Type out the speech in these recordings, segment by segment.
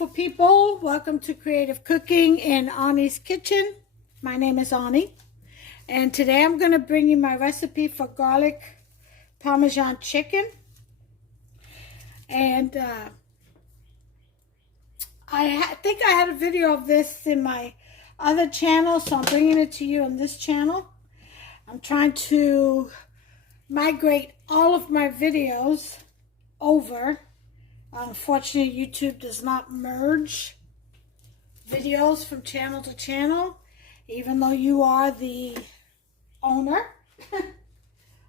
beautiful people. Welcome to Creative Cooking in Ani's Kitchen. My name is Ani, and today I'm going to bring you my recipe for garlic Parmesan chicken. And I think I had a video of this in my other channel, so I'm bringing it to you on this channel. I'm trying to migrate all of my videos over. Unfortunately, YouTube does not merge videos from channel to channel, even though you are the owner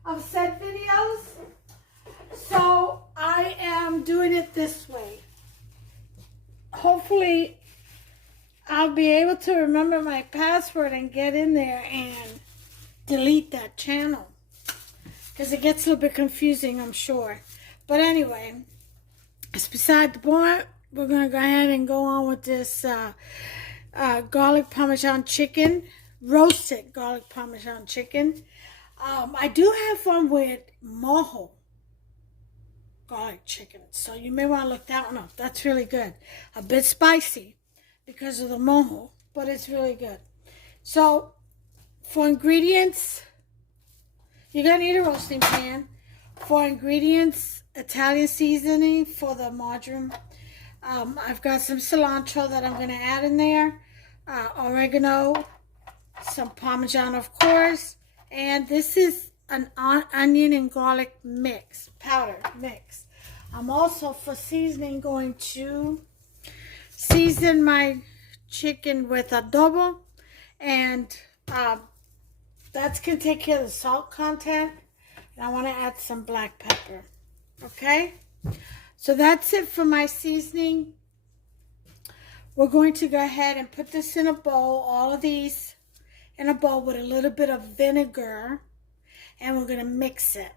of said videos. So I am doing it this way. Hopefully, I'll be able to remember my password and get in there and delete that channel, because it gets a little bit confusing, I'm sure. But anyway, it's beside the point. We're going to go ahead and go on with this garlic Parmesan chicken, roasted garlic Parmesan chicken. I do have one with mojo garlic chicken, so you may want to look that one up. That's really good. A bit spicy because of the mojo, but it's really good. So for ingredients, you're going to need a roasting pan. For ingredients, Italian seasoning for the marjoram. I've got some cilantro that I'm going to add in there, oregano, some Parmesan, of course, and this is an onion and garlic mix, powder mix. I'm also, for seasoning, going to season my chicken with adobo, and that's going to take care of the salt content, and I want to add some black pepper. Okay, so that's it for my seasoning. We're going to go ahead and put this in a bowl, all of these in a bowl with a little bit of vinegar, and we're going to mix it.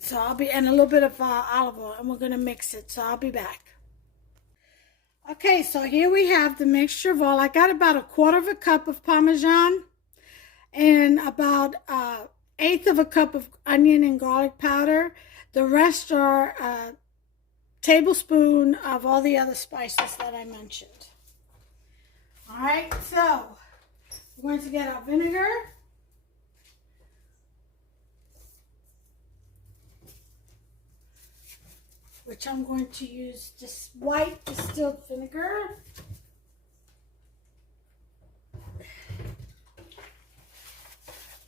So and a little bit of olive oil, and we're going to mix it. So I'll be back. Okay, so here we have the mixture of all. I got about 1/4 cup of Parmesan and about 1/8 cup of onion and garlic powder. The rest are a tablespoon of all the other spices that I mentioned. All right, so we're going to get our vinegar. Which I'm going to use this white distilled vinegar.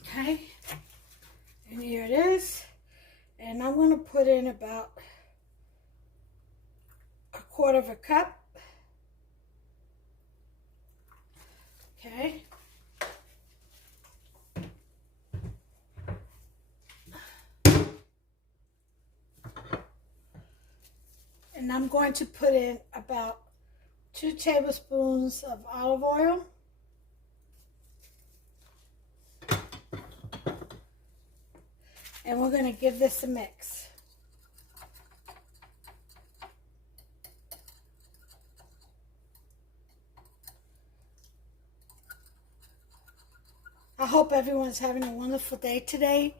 Okay, and here it is. And I'm going to put in about 1/4 cup. Okay. And I'm going to put in about 2 tablespoons of olive oil. And we're going to give this a mix. I hope everyone's having a wonderful day today.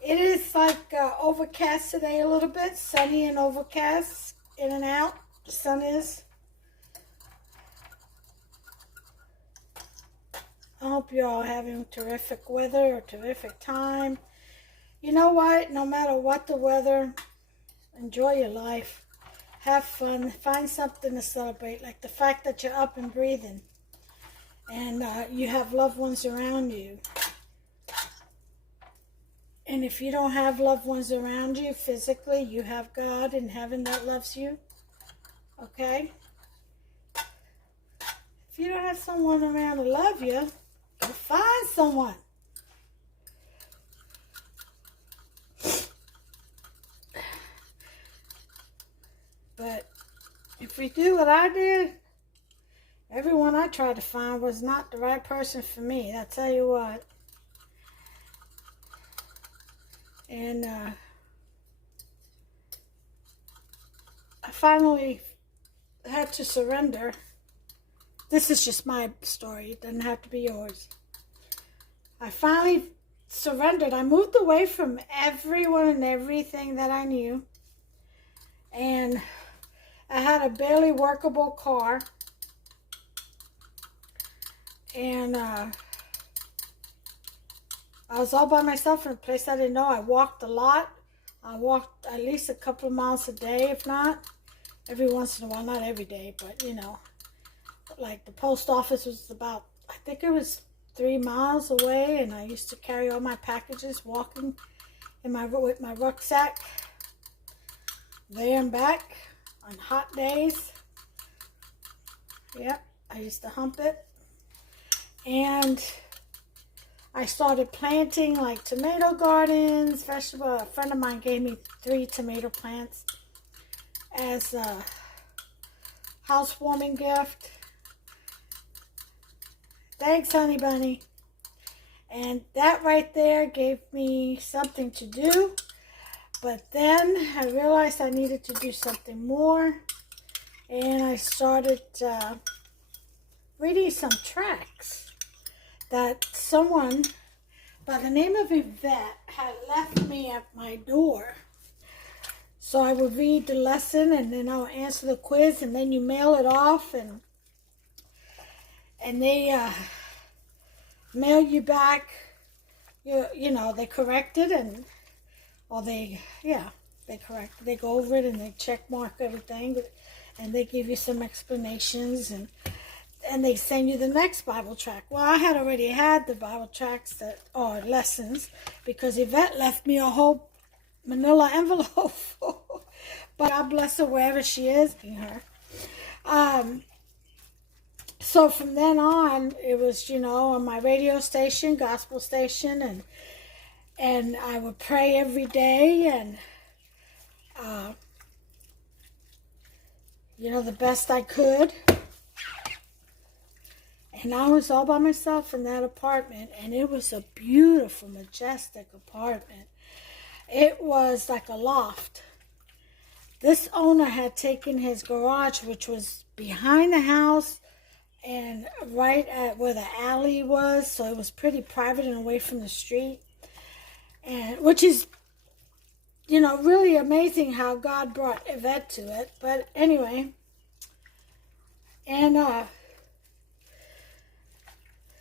It is like overcast today a little bit, sunny and overcast, in and out. The sun is. I hope you're all having terrific weather or terrific time. You know what? No matter what the weather, enjoy your life. Have fun. Find something to celebrate, like the fact that you're up and breathing. And you have loved ones around you. And if you don't have loved ones around you physically, you have God in heaven that loves you. Okay? If you don't have someone around to love you, go find someone. But if we do what I did, everyone I tried to find was not the right person for me. I tell you what. And I finally had to surrender. This is just my story. It doesn't have to be yours. I finally surrendered. I moved away from everyone and everything that I knew. And I had a barely workable car. And I was all by myself in a place I didn't know. I walked a lot. I walked at least a couple of miles a day, if not. Every once in a while, not every day, but you know. Like the post office was about, I think it was 3 miles away, and I used to carry all my packages walking in with my rucksack there and back on hot days. Yep, I used to hump it. And I started planting like tomato gardens, vegetable. A friend of mine gave me 3 tomato plants as a housewarming gift. Thanks, honey bunny. And that right there gave me something to do. But then I realized I needed to do something more. And I started reading some tracts that someone by the name of Yvette had left me at my door. So I would read the lesson, and then I would answer the quiz, and then you mail it off, and they mail you back. You know, they correct it, and or they correct it. They go over it and they check mark everything, and they give you some explanations, and they send you the next Bible tract. Well, I had already had the Bible tracts that are lessons because Yvette left me a whole manila envelope. But God bless her wherever she is. So from then on, it was, you know, on my radio station, gospel station, and I would pray every day, and you know, the best I could. And I was all by myself in that apartment, and it was a beautiful, majestic apartment. It was like a loft. This owner had taken his garage, which was behind the house and right at where the alley was, so it was pretty private and away from the street. And which is, you know, really amazing how God brought Yvette to it. But anyway, and it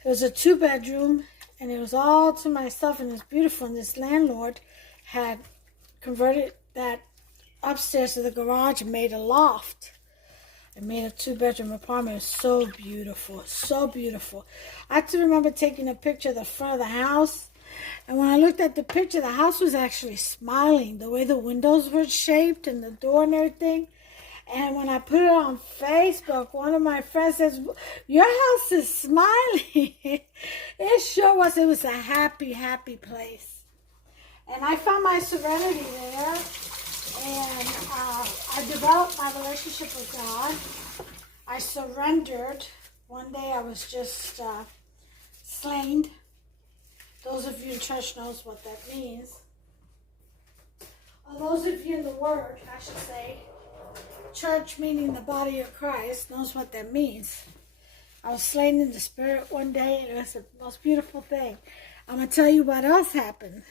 was a 2-bedroom, and it was all to myself, and it was beautiful. And this landlord had converted that upstairs to the garage and made a loft. It made a 2-bedroom apartment. It was so beautiful, so beautiful. I still remember taking a picture of the front of the house, and when I looked at the picture, the house was actually smiling, the way the windows were shaped and the door and everything. And when I put it on Facebook, one of my friends says, "Your house is smiling." It sure was. It was a happy, happy place. And I found my serenity there. And I developed my relationship with God. I surrendered. One day I was just slain. Those of you in church knows what that means. Those of you in the Word, I should say, church meaning the body of Christ, knows what that means. I was slain in the spirit one day, and it was the most beautiful thing. I'm going to tell you what else happened.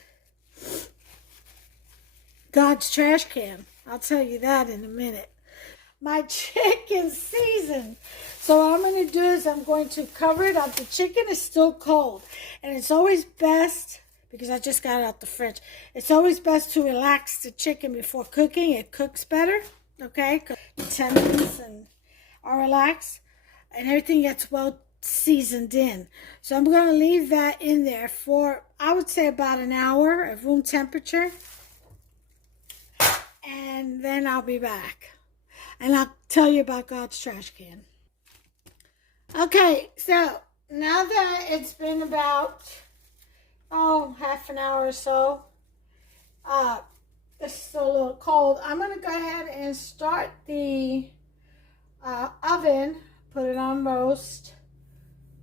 God's trash can. I'll tell you that in a minute. My chicken season. So what I'm going to do is I'm going to cover it up. The chicken is still cold. And it's always best, because I just got it out the fridge, it's always best to relax the chicken before cooking. It cooks better. Okay? The tendons are relaxed. And everything gets well seasoned in. So I'm going to leave that in there for, I would say, about an hour at room temperature. And then I'll be back. And I'll tell you about God's trash can. Okay, so now that it's been about, half an hour or so, it's still a little cold. I'm going to go ahead and start the oven, put it on roast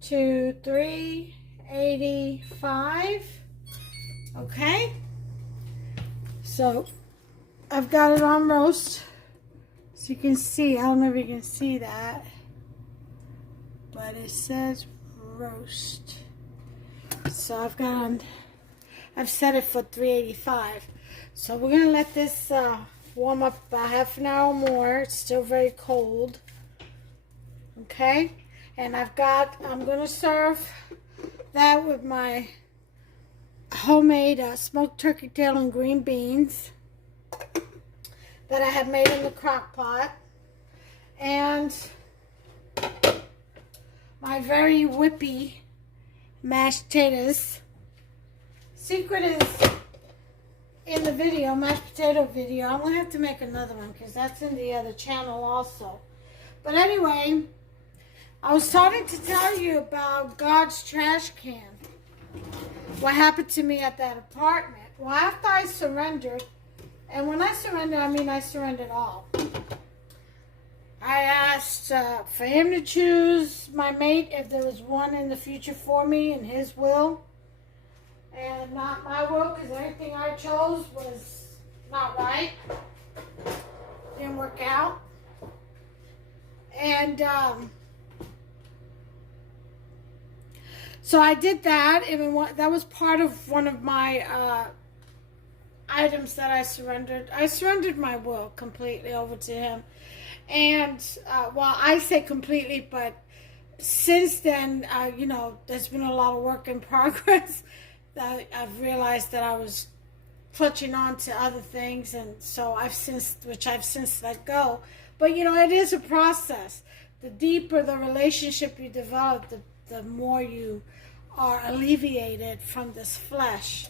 to 385. Okay, so I've got it on roast, so you can see. I don't know if you can see that, but it says roast. So I've set it for 385. So we're gonna let this warm up about half an hour more. It's still very cold. Okay, and I'm going to serve that with my homemade smoked turkey tail and green beans that I have made in the crock pot, and my very whippy mashed potatoes. Secret is in the video, mashed potato video. I'm going to have to make another one because that's in the other channel also. But anyway, I was starting to tell you about God's trash can. What happened to me at that apartment. Well, after I surrendered, and when I surrendered, I mean I surrendered all. I asked for him to choose my mate if there was one in the future for me in his will. And not my will, because everything I chose was not right. Didn't work out. And so I did that. That was part of one of my items that I surrendered. I surrendered my will completely over to him. And, well, I say completely, but since then, you know, there's been a lot of work in progress. I've realized that I was clutching on to other things, and so I've since let go. But, you know, it is a process. The deeper the relationship you develop, the more you are alleviated from this flesh.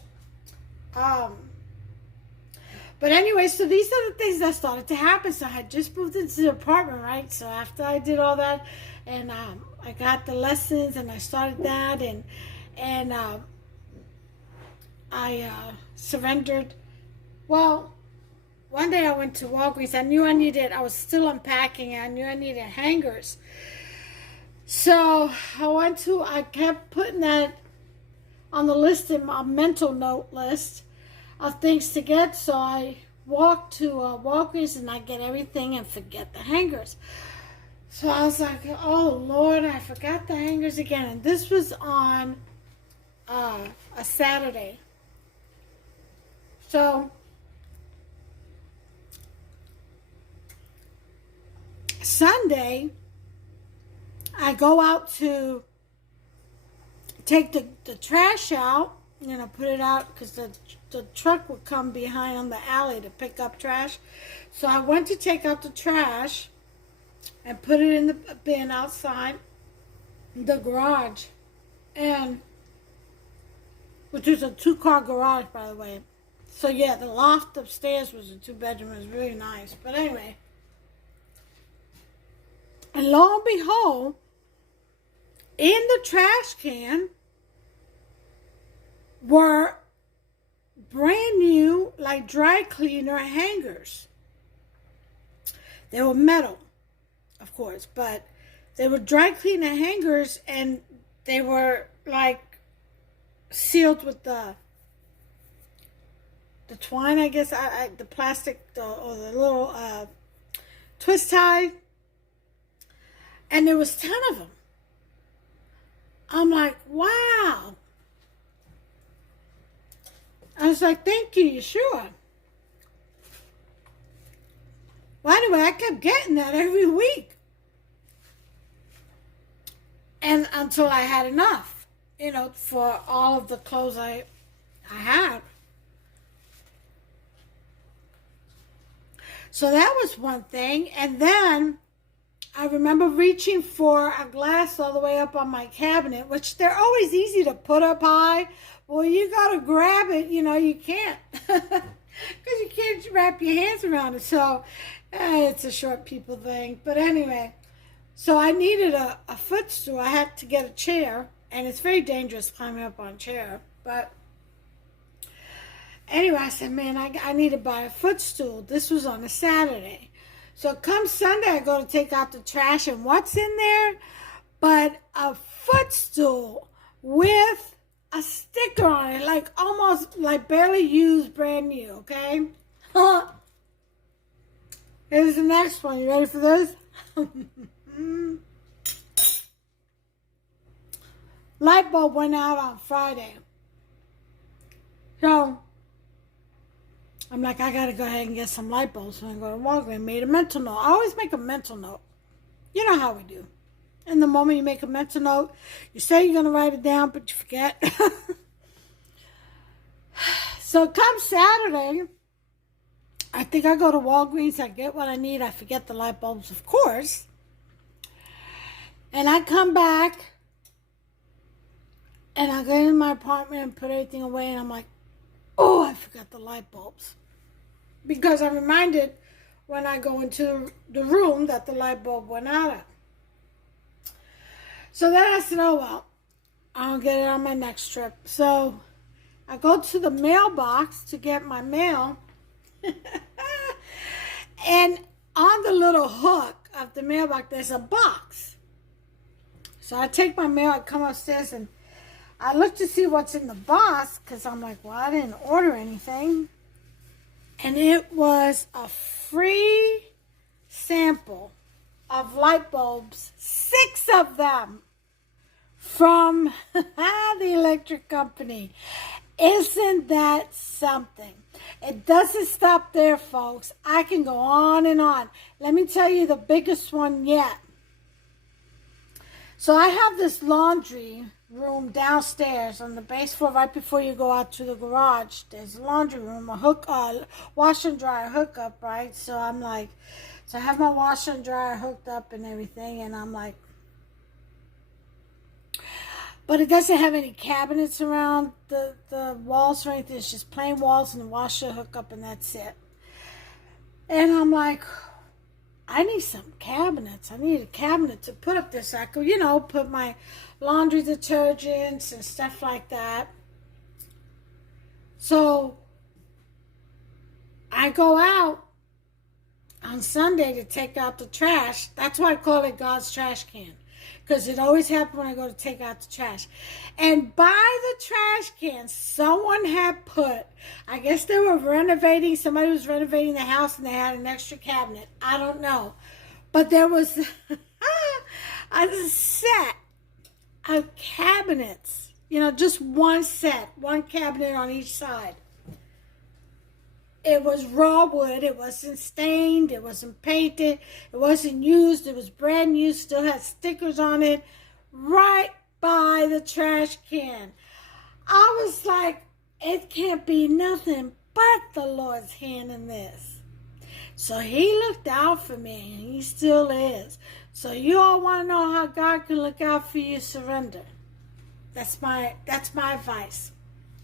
But anyway, so these are the things that started to happen. So I had just moved into the apartment, right? So after I did all that, and I got the lessons, and I started that, and I surrendered. Well, one day I went to Walgreens. I was still unpacking. I knew I needed hangers. So I kept putting that on the list, in my mental note list of things to get. So I walked to Walgreens and I get everything and forget the hangers. So I was like, oh Lord, I forgot the hangers again. And this was on a Saturday. So Sunday, I go out to take the trash out, you know, put it out, because the truck would come behind on the alley to pick up trash. So I went to take out the trash and put it in the bin outside the garage, and which is a 2-car garage, by the way. So yeah, the loft upstairs was a 2-bedroom. It was really nice. But anyway, and lo and behold, in the trash can were brand new, like, dry cleaner hangers. They were metal, of course, but they were dry cleaner hangers, and they were like sealed with the twine, I guess, the plastic, or the little twist tie. And there was 10 of them. I'm like, wow. I was like, thank you, you sure? Well, anyway, I kept getting that every week. And until I had enough, you know, for all of the clothes I had. So that was one thing. And then I remember reaching for a glass all the way up on my cabinet, which they're always easy to put up high. Well, you got to grab it, you know, you can't. Because you can't wrap your hands around it. So it's a short people thing. But anyway, so I needed a footstool. I had to get a chair. And it's very dangerous climbing up on a chair. But anyway, I said, man, I need to buy a footstool. This was on a Saturday. So come Sunday, I go to take out the trash, and what's in there but a footstool with a sticker on it, like almost like barely used, brand new, okay? Here's the next one. You ready for this? Light bulb went out on Friday. So I'm like, I gotta go ahead and get some light bulbs when I go to Walgreens. Made a mental note. I always make a mental note. You know how we do. In the moment you make a mental note, you say you're gonna write it down, but you forget. So come Saturday, I think I go to Walgreens, I get what I need, I forget the light bulbs, of course. And I come back, and I go in my apartment and put everything away, and I'm like, oh, I forgot the light bulbs. Because I'm reminded when I go into the room that the light bulb went out. So then I said, oh, well, I'll get it on my next trip. So I go to the mailbox to get my mail. And on the little hook of the mailbox, there's a box. So I take my mail, I come upstairs, and I look to see what's in the box, because I'm like, well, I didn't order anything. And it was a free sample of light bulbs, 6 of them, from the electric company. Isn't that something? It doesn't stop there, folks. I can go on and on. Let me tell you the biggest one yet. So I have this laundry room downstairs on the base floor right before you go out to the garage. There's a laundry room, a washer and dryer hookup, right? So I'm like, so I have my washer and dryer hooked up and everything, and I'm like, but it doesn't have any cabinets around the walls or anything. It's just plain walls and the washer hookup, and that's it. And I'm like, I need some cabinets. I need a cabinet to put up this so I could, you know, put my laundry detergents and stuff like that. So I go out on Sunday to take out the trash. That's why I call it God's trash can. Because it always happens when I go to take out the trash. And by the trash can, someone had put, I guess they were renovating, somebody was renovating the house and they had an extra cabinet. I don't know. But there was a set of cabinets. You know, just one set, one cabinet on each side. It was raw wood. It wasn't stained. It wasn't painted. It wasn't used. It was brand new. Still had stickers on it. Right by the trash can. I was like, it can't be nothing but the Lord's hand in this. So he looked out for me, and he still is. So you all want to know how God can look out for you, surrender. That's my advice.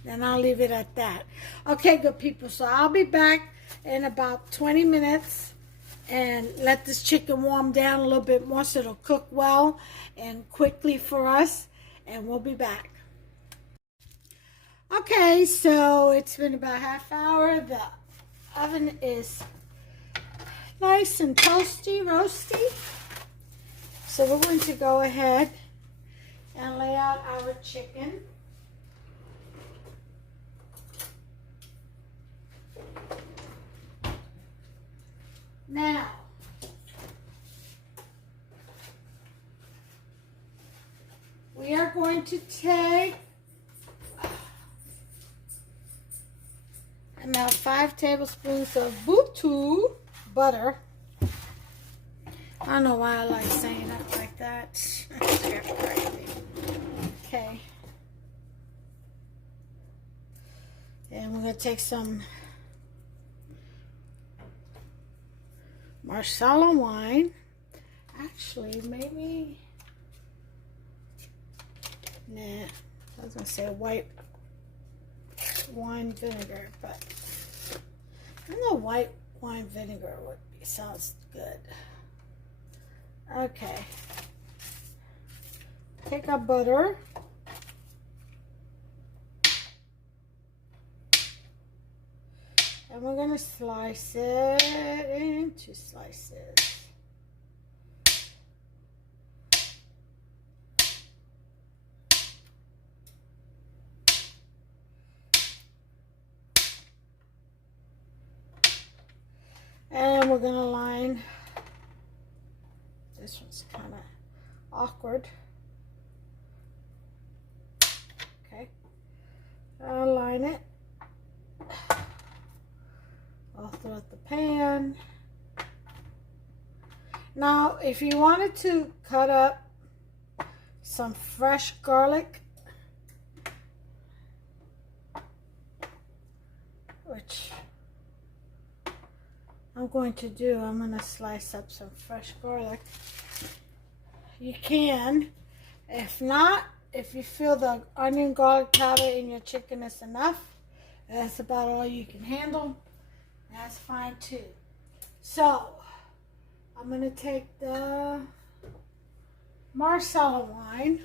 And I'll leave it at that. Okay, good people. So I'll be back in about 20 minutes and let this chicken warm down a little bit more so it'll cook well and quickly for us. And we'll be back. Okay, so it's been about half hour. The oven is nice and toasty, roasty. So we're going to go ahead and lay out our chicken. Now, we are going to take about 5 tablespoons of butter. I don't know why I like saying it like that. Okay. And we're going to take some Marsala wine. Actually, maybe, nah, I was going to say white wine vinegar, but I know white wine vinegar would be, sounds good. Okay. Take our butter. And we're going to slice it into slices. And we're going to line, this one's kind of awkward. Okay. I'll line it. throw out the pan. Now, if you wanted to cut up some fresh garlic, which I'm going to do, I'm going to slice up some fresh garlic. You can. If not, if you feel the onion garlic powder in your chicken is enough, that's about all you can handle, that's fine too. So, I'm going to take the Marsala wine.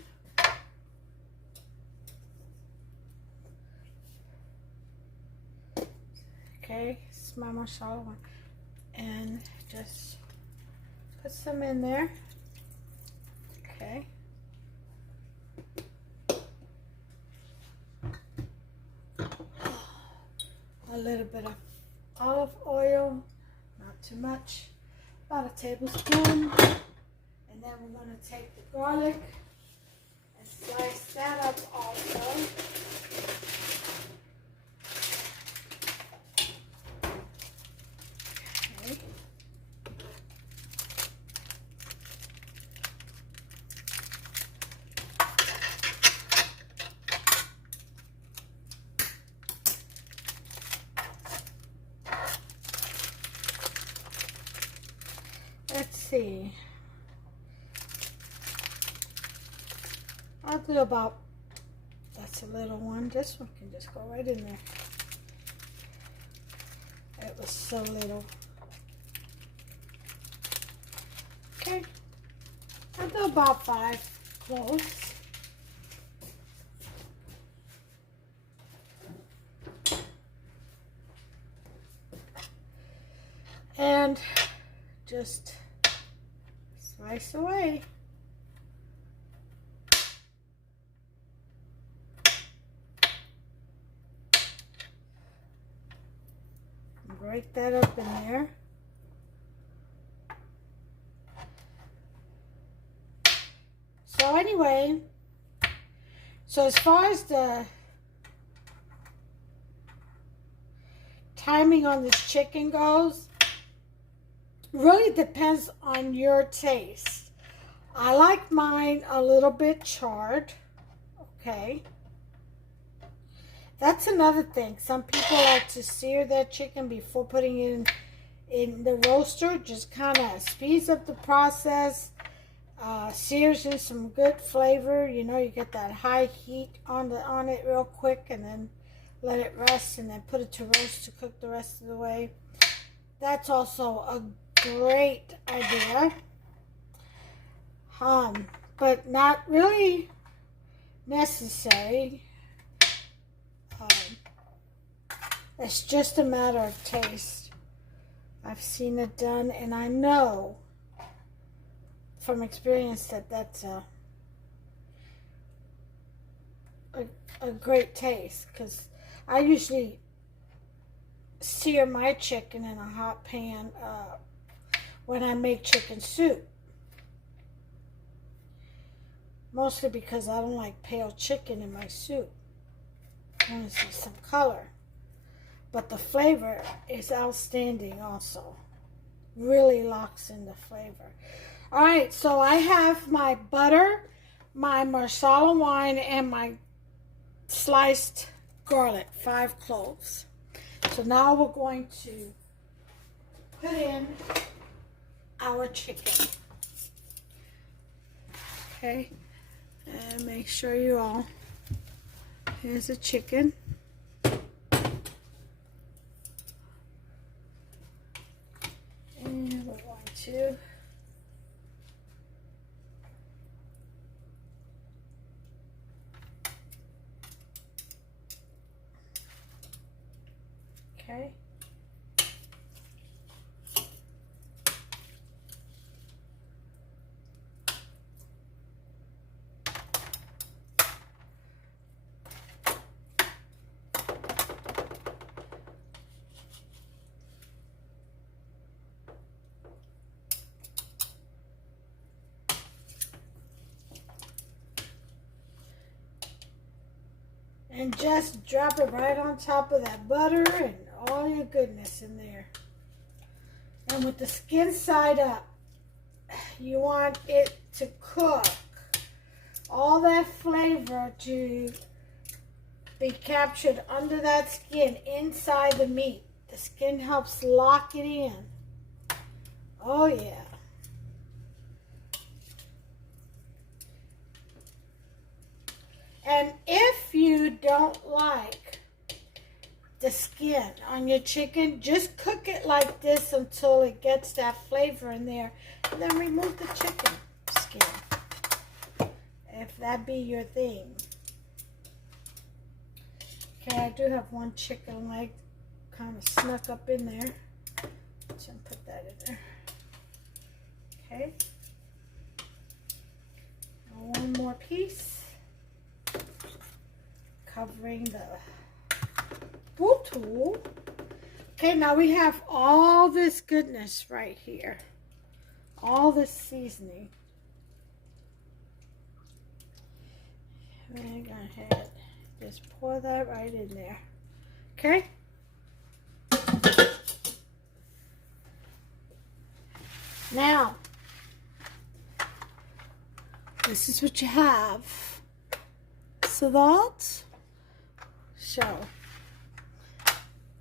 Okay, it's my Marsala wine. And just put some in there. Okay. A little bit of olive oil, not too much, about a tablespoon. And then we're going to take the garlic and slice that up also. Okay. Let's see. I'll do about, that's a little one. This one can just go right in there. It was so little. Okay. I'll do about 5 cloves. And just slice away. Break that up in there. So anyway, so as far as the timing on this chicken goes, really depends on your taste. I like mine a little bit charred. Okay. That's another thing. Some people like to sear their chicken before putting it in the roaster. Just kind of speeds up the process. Sears in some good flavor. You know, you get that high heat on it real quick, and then let it rest, and then put it to roast to cook the rest of the way. That's also a great idea. But not really necessary. It's just a matter of taste. I've seen it done, and I know from experience that that's a great taste, because I usually sear my chicken in a hot pan when I make chicken soup. Mostly because I don't like pale chicken in my soup. I want to see some color. But the flavor is outstanding also. Really locks in the flavor. Alright, so I have my butter, my Marsala wine, and my sliced garlic, 5 cloves. So now we're going to put in our chicken. Okay, and make sure you all, here's the chicken. And we're going to okay. And just drop it right on top of that butter and all your goodness in there. And with the skin side up, you want it to cook. All that flavor to be captured under that skin, inside the meat. The skin helps lock it in. Oh yeah. And if you don't like the skin on your chicken, just cook it like this until it gets that flavor in there. And then remove the chicken skin, if that be your thing. Okay, I do have one chicken leg kind of snuck up in there. So I'll put that in there. Okay. Now one more piece. Covering the bottle. Okay, now we have all this goodness right here. All this seasoning. We're going to go ahead, just pour that right in there. Okay? Now, this is what you have. So that,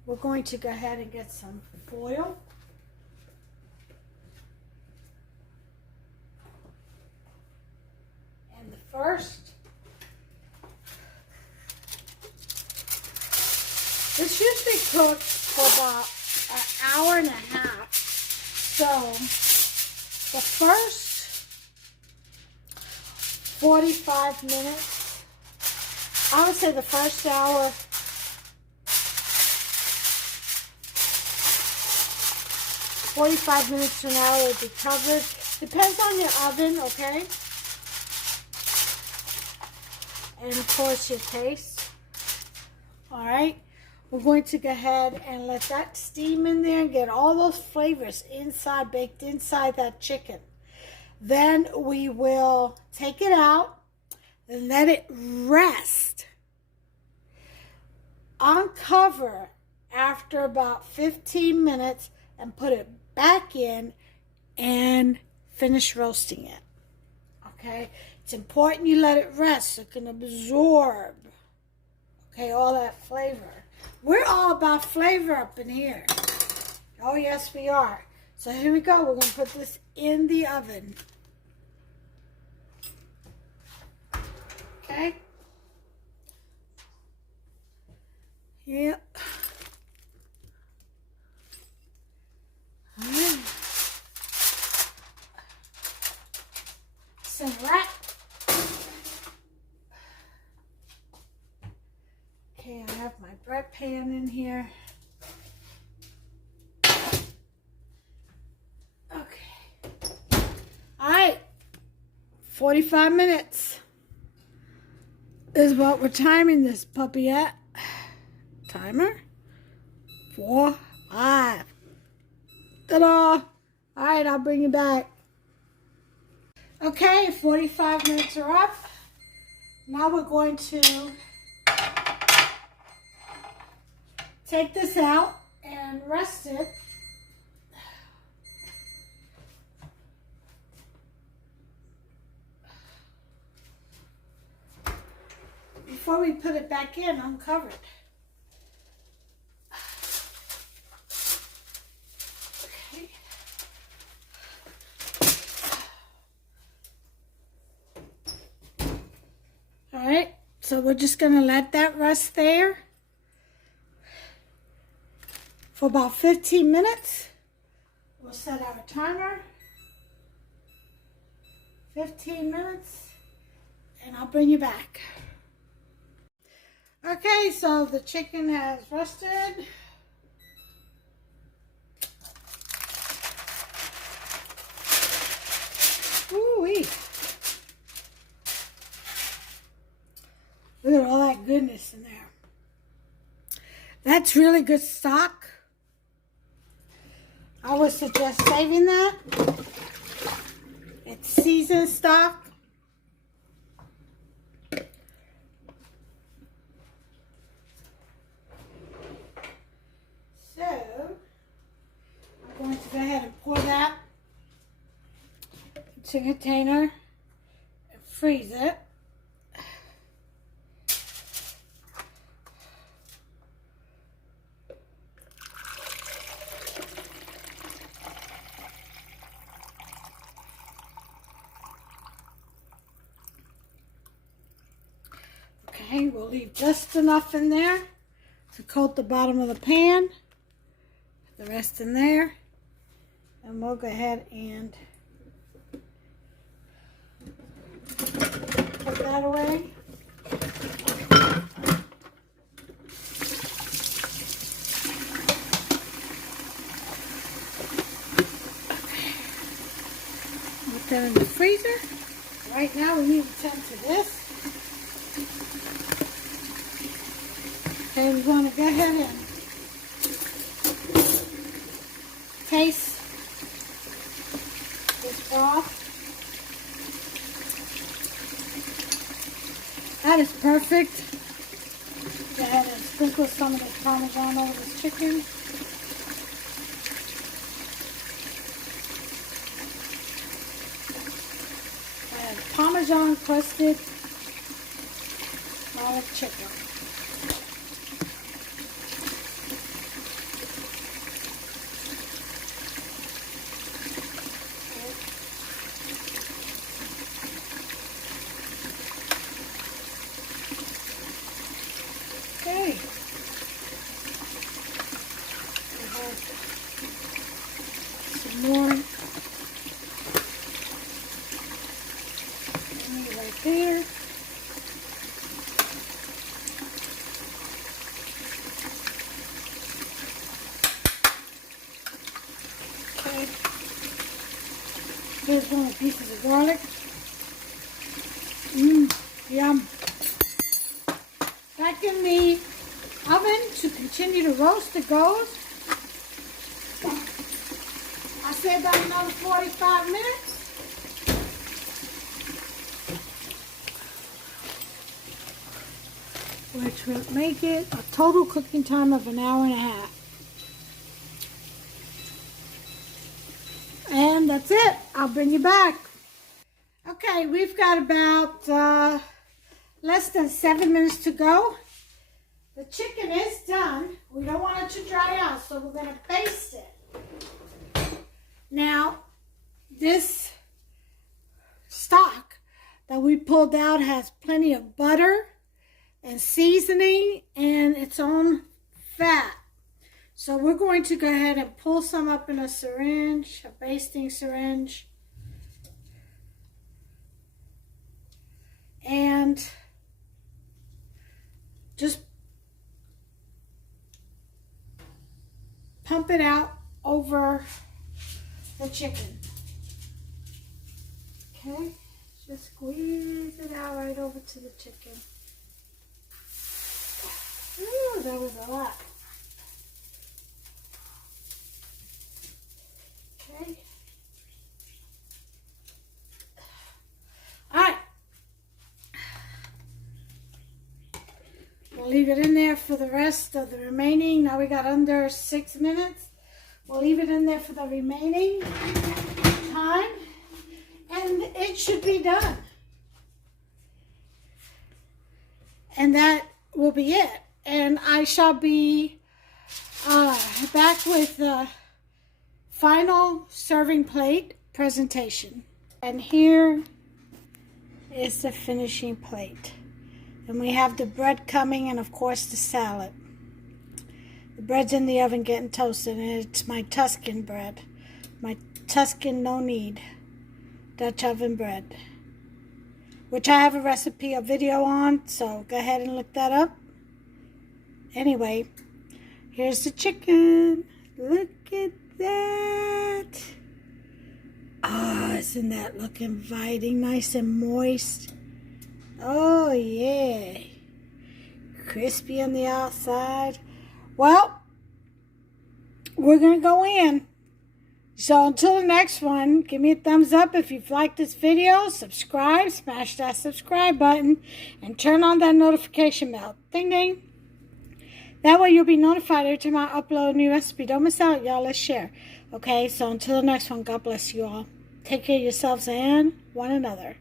we're going to go ahead and get some foil. And the first, this usually cooks for about an hour and a half. So the first 45 minutes, I would say the first hour, $45 to an hour will be covered. Depends on your oven, okay? And of course your taste. All right, we're going to go ahead and let that steam in there and get all those flavors inside, baked inside that chicken. Then we will take it out and let it rest. Uncover after about 15 minutes and put it back in and finish roasting it. Okay, it's important you let it rest so it can absorb, okay, all that flavor. We're all about flavor up in here. Oh yes, we are. So here we go. We're going to put this in the oven. Okay. Yep. So right. Okay, I have my bread pan in here. Okay. All right. 45 minutes is what we're timing this puppy at. Timer. 4, 5. Ta-da! All right, I'll bring you back. Okay, 45 minutes are up. Now we're going to take this out and rest it. Before we put it back in, uncover it. Okay. All right, so we're just gonna let that rest there for about 15 minutes. We'll set our timer. 15 minutes, and I'll bring you back. Okay, so the chicken has rested. Ooh-wee. Look at all that goodness in there. That's really good stock. I would suggest saving that. It's seasoned stock. So, I'm going to go ahead basting container and freeze it. Okay, we'll leave just enough in there to coat the bottom of the pan. Put the rest in there. And we'll go ahead and put that away. Okay. Put that in the freezer. Right now we need to tend to this. Okay, we want to go ahead and taste this broth. That is perfect. Go ahead and sprinkle some of this Parmesan over this chicken. And Parmesan crusted garlic chicken. Okay. We have some more meat right there. Okay. Here's one of the pieces of garlic. Yum. Back in the oven to continue to roast it goes. I say about another 45 minutes. Which will make it a total cooking time of an hour and a half. And that's it. I'll bring you back. Okay, we've got about less than 7 minutes to go. The chicken is done. We don't want it to dry out, so we're going to baste it. Now, this stock that we pulled out has plenty of butter and seasoning and its own fat. So we're going to go ahead and pull some up in a syringe, a basting syringe. And just pump it out over the chicken. Okay, just squeeze it out right over to the chicken. Ooh, that was a lot. Okay. All right. We'll leave it in there for the rest of the remaining. Now we got under 6 minutes. We'll leave it in there for the remaining time. And it should be done. And that will be it. And I shall be back with the final serving plate presentation. And here is the finishing plate. And we have the bread coming and of course the salad. The bread's in the oven getting toasted and it's my Tuscan bread. My Tuscan no need Dutch oven bread. Which I have a recipe, a video on, so go ahead and look that up. Anyway, here's the chicken. Look at that. Oh, isn't that look inviting? Nice and moist. Oh, yeah. Crispy on the outside. Well, we're going to go in. So until the next one, give me a thumbs up if you've liked this video. Subscribe, smash that subscribe button, and turn on that notification bell. Ding, ding. That way you'll be notified every time I upload a new recipe. Don't miss out, y'all. Let's share. Okay, so until the next one, God bless you all. Take care of yourselves and one another.